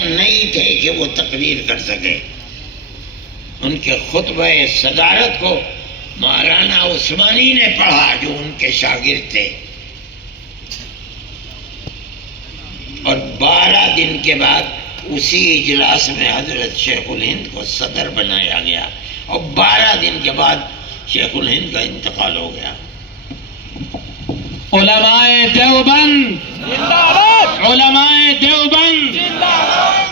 لائق نہیں تھے کہ وہ تقریر کر سکے. ان کے خطبہ صدارت کو مولانا عثمانی نے پڑھا جو ان کے شاگرد تھے، اور 12 دن کے بعد اسی اجلاس میں حضرت شیخ الہند کو صدر بنایا گیا، اور 12 دن کے بعد شیخ الہند کا انتقال ہو گیا. علماء دیوبند زندہ باد، علماء دیوبند زندہ باد.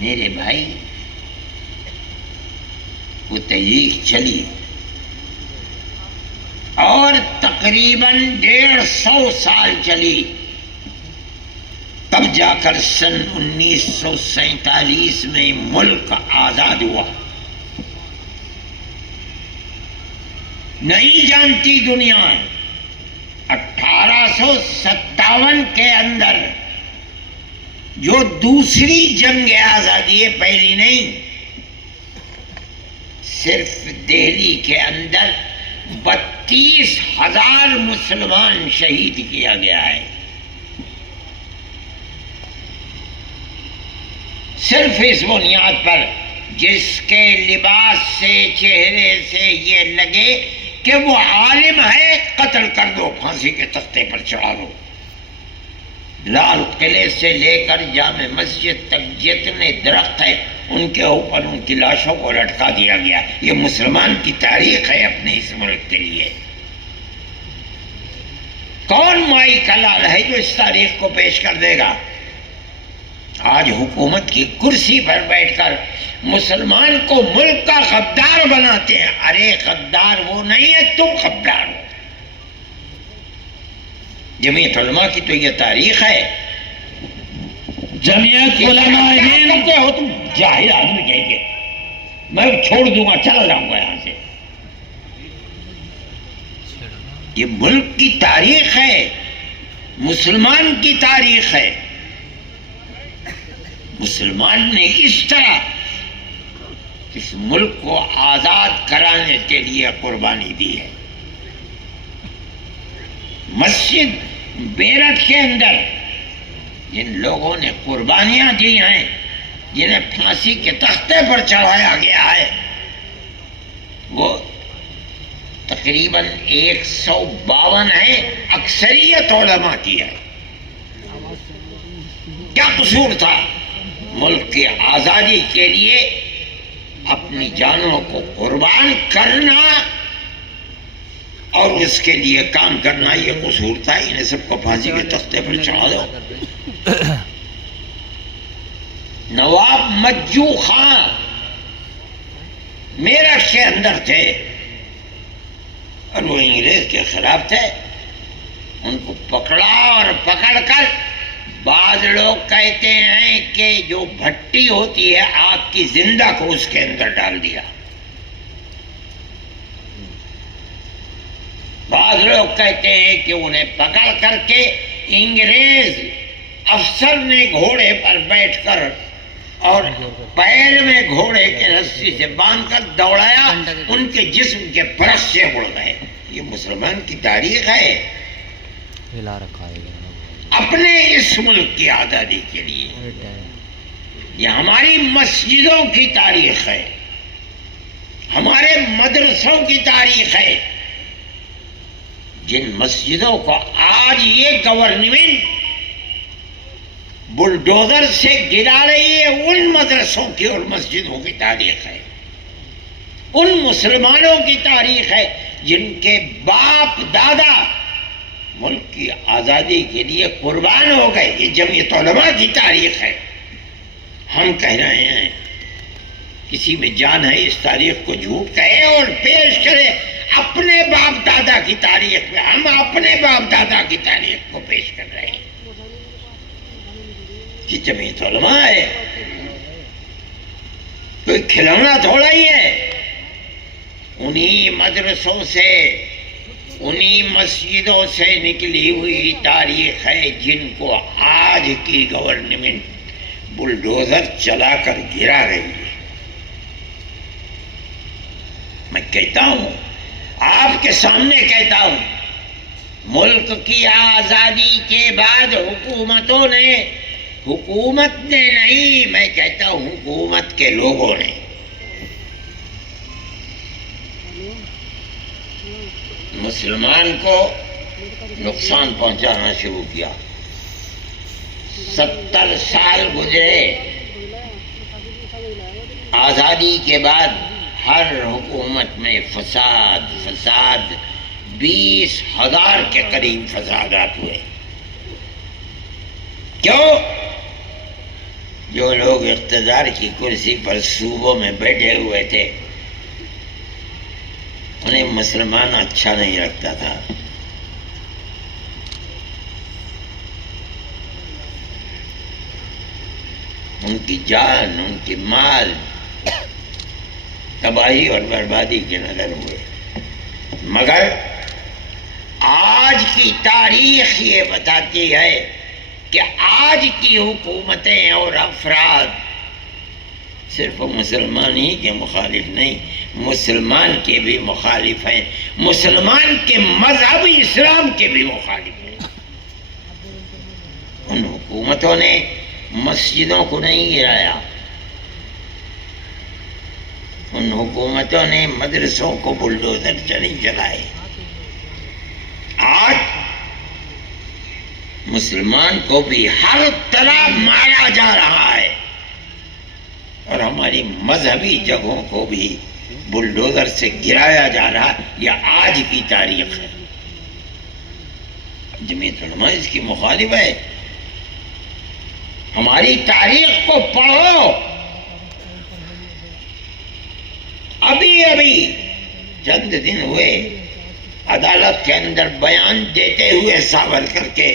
میرے بھائی، وہ تحریک چلی اور تقریباً 150 سال چلی. تب جا کر سن 1947 میں ملک آزاد ہوا. نہیں جانتی دنیا 1857 کے اندر جو دوسری جنگ آزادی ہے، پہلی نہیں، صرف دہلی کے اندر 32,000 مسلمان شہید کیا گیا ہے. صرف اس بنیاد پر جس کے لباس سے، چہرے سے یہ لگے کہ وہ عالم ہے، قتل کر دو، پھانسی کے تختے پر چڑھا دو. لال قلعے سے لے کر جامع مسجد تک جتنے درخت ہیں ان کے اوپر ان کی لاشوں کو لٹکا دیا گیا. یہ مسلمان کی تاریخ ہے اپنے اس ملک کے لیے. کون مائی کا لال ہے جو اس تاریخ کو پیش کر دے گا؟ آج حکومت کی کرسی پر بیٹھ کر مسلمان کو ملک کا غدار بناتے ہیں. ارے غدار وہ نہیں ہے، تم غدار ہو. جمعیت علماء کی تو یہ تاریخ ہے. جمعیت علماء ہند کیا ہو تم؟ جاہل آدمی کہیں گے. میں چھوڑ دوں گا، چلا جاؤں گا یہاں سے. یہ ملک کی تاریخ ہے، مسلمان کی تاریخ ہے. مسلمان نے اس طرح اس ملک کو آزاد کرانے کے لیے قربانی دی ہے. مسجد میرٹھ کے اندر جن لوگوں نے قربانیاں دی ہیں، جنہیں پھانسی کے تختے پر چڑھایا گیا ہے، وہ تقریباً 152 ہیں. اکثریت علماء کی ہے. کیا قصور تھا؟ ملک کی آزادی کے لیے اپنی جانوں کو قربان کرنا اور اس کے لیے کام کرنا، یہ قصور تھا. انہیں سب کو پھانسی کے تختے پر چڑھا دو. نواب مجو خان میرٹھ کے اندر تھے اور وہ انگریز کے خلاف تھے. ان کو پکڑا اور پکڑ کر بعض لوگ کہتے ہیں کہ جو بھٹی ہوتی ہے آگ کی، زندہ کو اس کے اندر ڈال دیا. بعض لوگ کہتے ہیں کہ انہیں پکڑ کر کے انگریز افسر نے گھوڑے پر بیٹھ کر اور پیر میں گھوڑے کے رسی سے باندھ کر دوڑایا، ان کے جسم کے پرش سے اڑ گئے. یہ مسلمان کی تاریخ ہے. اپنے اس ملک کی آزادی کے لیے یہ ہماری مسجدوں کی تاریخ ہے، ہمارے مدرسوں کی تاریخ ہے. جن مسجدوں کو آج یہ گورنمنٹ بلڈوزر سے گرا رہی ہے، ان مدرسوں کی اور مسجدوں کی تاریخ ہے. ان مسلمانوں کی تاریخ ہے جن کے باپ دادا ملک کی آزادی کے لیے قربان ہو گئے. یہ جمعیت علماء کی تاریخ ہے. ہم کہہ رہے ہیں کسی میں جان ہے اس تاریخ کو جھوٹ کہے اور پیش کرے اپنے باپ دادا کی تاریخ میں. ہم اپنے باپ دادا کی تاریخ کو پیش کر رہے ہیں. یہ جمعیت علماء ہے، کوئی کھلونا تھوڑا ہی ہے. انہی مدرسوں سے، انہی مسجدوں سے نکلی ہوئی تاریخ ہے جن کو آج کی گورنمنٹ بلڈوزر چلا کر گرا رہی ہے. میں کہتا ہوں، آپ کے سامنے کہتا ہوں، ملک کی آزادی کے بعد حکومت نے نہیں، میں کہتا ہوں حکومت کے لوگوں نے مسلمان کو نقصان پہنچانا شروع کیا۔ 70 سال گزرے، آزادی کے بعد ہر حکومت میں فساد 20,000 کے قریب فسادات ہوئے۔ کیوں؟ جو لوگ اقتدار کی کرسی پر صوبوں میں بیٹھے ہوئے تھے انہیں مسلمان اچھا نہیں لگتا تھا۔ ان کی جان، ان کی مال تباہی اور بربادی کے نظر ہوئے۔ مگر آج کی تاریخ یہ بتاتی ہے کہ آج کی حکومتیں اور افراد صرف مسلمان ہی کے مخالف نہیں، مسلمان کے بھی مخالف ہیں، مسلمان کے مذہبی اسلام کے بھی مخالف ہیں۔ ان حکومتوں نے مسجدوں کو نہیں گرایا، ان حکومتوں نے مدرسوں کو بلڈوزر نہیں چلائے۔ آج مسلمان کو بھی ہر طرح مارا جا رہا ہے اور ہماری مذہبی جگہوں کو بھی بلڈوزر سے گرایا جا رہا ہے۔ یہ آج کی تاریخ ہے۔ جمعیت علماء اس کی مخالف ہے۔ ہماری تاریخ کو پڑھو، ابھی چند دن ہوئے عدالت کے اندر بیان دیتے ہوئے ساورکر کے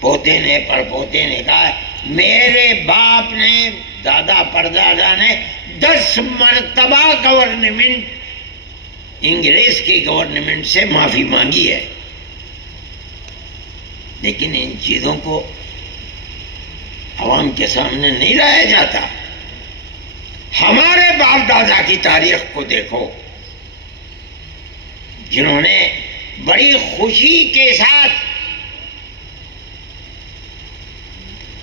پوتے نے پڑپوتے نے کہا میرے باپ نے، دادا پردادا نے 10 مرتبہ گورنمنٹ، انگریز کی گورنمنٹ سے معافی مانگی ہے، لیکن ان چیزوں کو عوام کے سامنے نہیں لایا جاتا۔ ہمارے باپ دادا کی تاریخ کو دیکھو، جنہوں نے بڑی خوشی کے ساتھ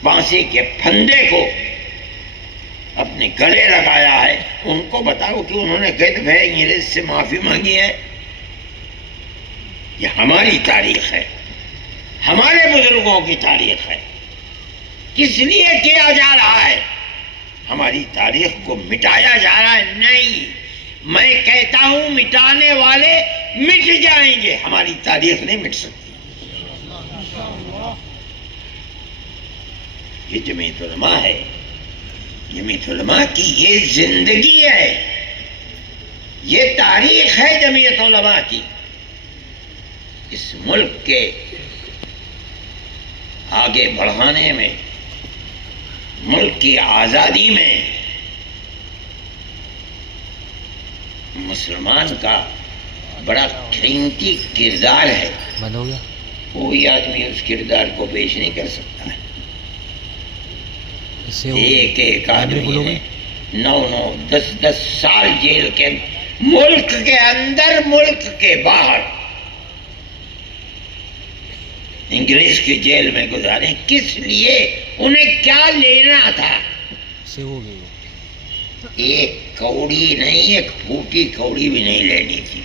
پھانسی کے پھندے کو اپنے گلے لگایا ہے، ان کو بتاؤ کہ انہوں نے کئی دفعہ انگریز سے معافی مانگی ہے۔ یہ ہماری تاریخ ہے، ہمارے بزرگوں کی تاریخ ہے۔ کس لیے کیا جا رہا ہے؟ ہماری تاریخ کو مٹایا جا رہا ہے؟ نہیں، میں کہتا ہوں مٹانے والے مٹ جائیں گے، ہماری تاریخ نہیں مٹ سکتی۔ یہ جمعیت علماء ہے، جمعیت علماء کی یہ زندگی ہے، یہ تاریخ ہے جمعیت علماء کی۔ اس ملک کے آگے بڑھانے میں، ملک کی آزادی میں مسلمان کا بڑا قیمتی کردار ہے۔ کوئی آدمی اس کردار کو پیش نہیں کر سکتا ہے۔ ایک آدمی نے 9 10 سال جیل کے، ملک کے اندر ملک کے باہر، انگریز کی جیل میں گزارے۔ کس لیے؟ انہیں کیا لینا تھا؟ ایک کوڑی نہیں، ایک پھوٹی کوڑی بھی نہیں لینی تھی۔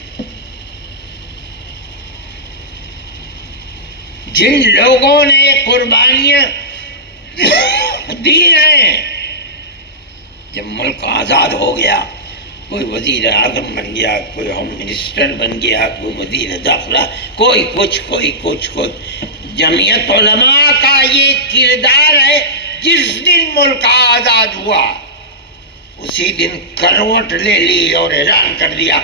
جن لوگوں نے قربانیاں دی ہیں، جب ملک آزاد ہو گیا، کوئی وزیر اعظم بن گیا، کوئی ہوم منسٹر بن گیا، کوئی وزیر داخلہ، کوئی کچھ۔ جمعیت علماء کا یہ کردار ہے، جس دن ملک آزاد ہوا اسی دن کروٹ لے لی اور اعلان کر دیا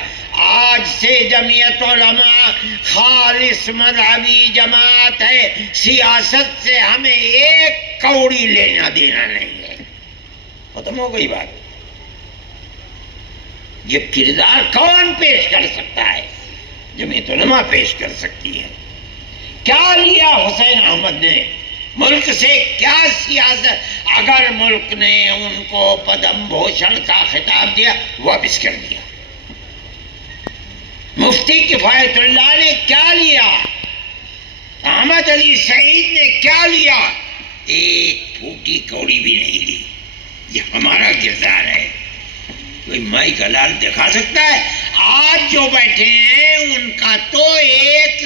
آج سے جمعیت علماء خالص مذہبی جماعت ہے، سیاست سے ہمیں ایک کوڑی لینا دینا نہیں ہے۔ ختم ہو گئی بات۔ یہ کردار کون پیش کر سکتا ہے؟ جمعیت علماء پیش کر سکتی ہے۔ کیا لیا حسین احمد نے ملک سے؟ کیا سیاست؟ اگر ملک نے ان کو پدم بھوشن کا خطاب دیا، واپس کر دیا۔ مفتی کفایت اللہ نے کیا لیا؟ محمد علی شہید نے کیا لیا؟ ایک پھوٹی کوڑی بھی نہیں لی. یہ ہمارا کردار ہے. کوئی مائی کا لال دکھا سکتا ہے؟ آج جو بیٹھے ہیں ان کا تو ایک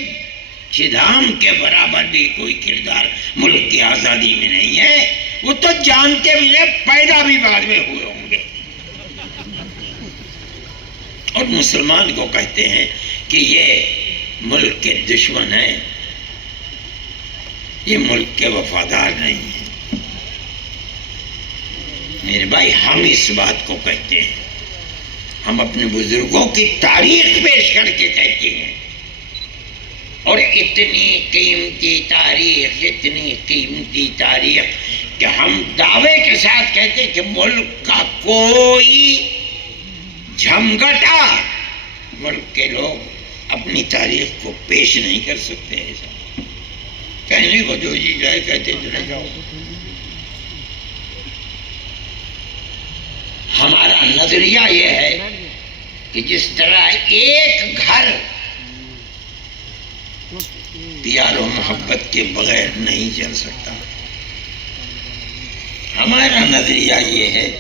چدھام کے برابر بھی کوئی کردار ملک کی آزادی میں نہیں ہے. وہ تو جانتے بھی نہیں، پیدا بھی بعد میں ہوئے ہوں گے. اور مسلمان کو کہتے ہیں کہ یہ ملک کے دشمن ہیں، یہ ملک کے وفادار نہیں ہیں. میرے بھائی، ہم اس بات کو کہتے ہیں، ہم اپنے بزرگوں کی تاریخ پیش کر کے کہتے ہیں. اور اتنی قیمتی تاریخ، اتنی قیمتی تاریخ کہ ہم دعوے کے ساتھ کہتے ہیں کہ ملک کا کوئی جھمگٹا ملک کے لوگ اپنی تاریخ کو پیش نہیں کر سکتے. ایسا کہنے کو جو جی جائے کہتے چلے جاؤ. ہمارا نظریہ یہ ہے کہ جس طرح ایک گھر پیار و محبت کے بغیر نہیں چل سکتا، ہمارا نظریہ یہ ہے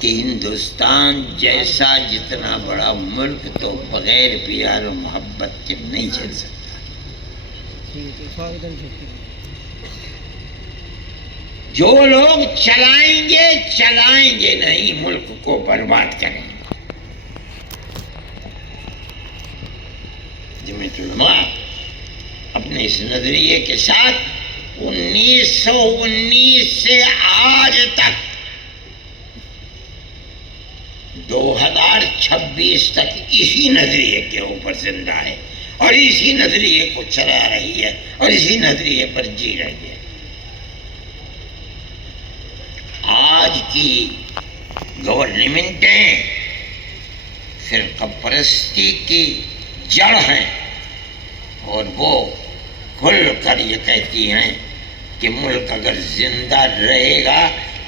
کہ ہندوستان جیسا جتنا بڑا ملک تو بغیر پیار و محبت کے نہیں چل سکتا. جو لوگ چلائیں گے نہیں، ملک کو برباد کریں گے. جمعیت علماء اپنے اس نظریے کے ساتھ 1919 سے آج تک 2026 تک اسی نظریے کے اوپر زندہ ہے اور اسی نظریے کو چلا رہی ہے اور اسی نظریے پر جی رہی ہے. آج کی گورنمنٹیں فرقہ پرستی کی جڑ ہیں اور وہ کھل کر یہ کہتی ہیں کہ ملک اگر زندہ رہے گا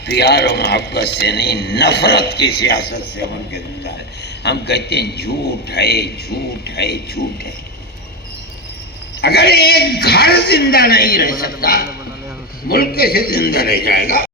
پیار و محبت سے نہیں، نفرت کی سیاست سے ملک زندہ ہے. ہم کہتے ہیں جھوٹ ہے، جھوٹ ہے، جھوٹ ہے. اگر ایک گھر زندہ نہیں رہ سکتا، ملک کیسے زندہ رہ جائے گا؟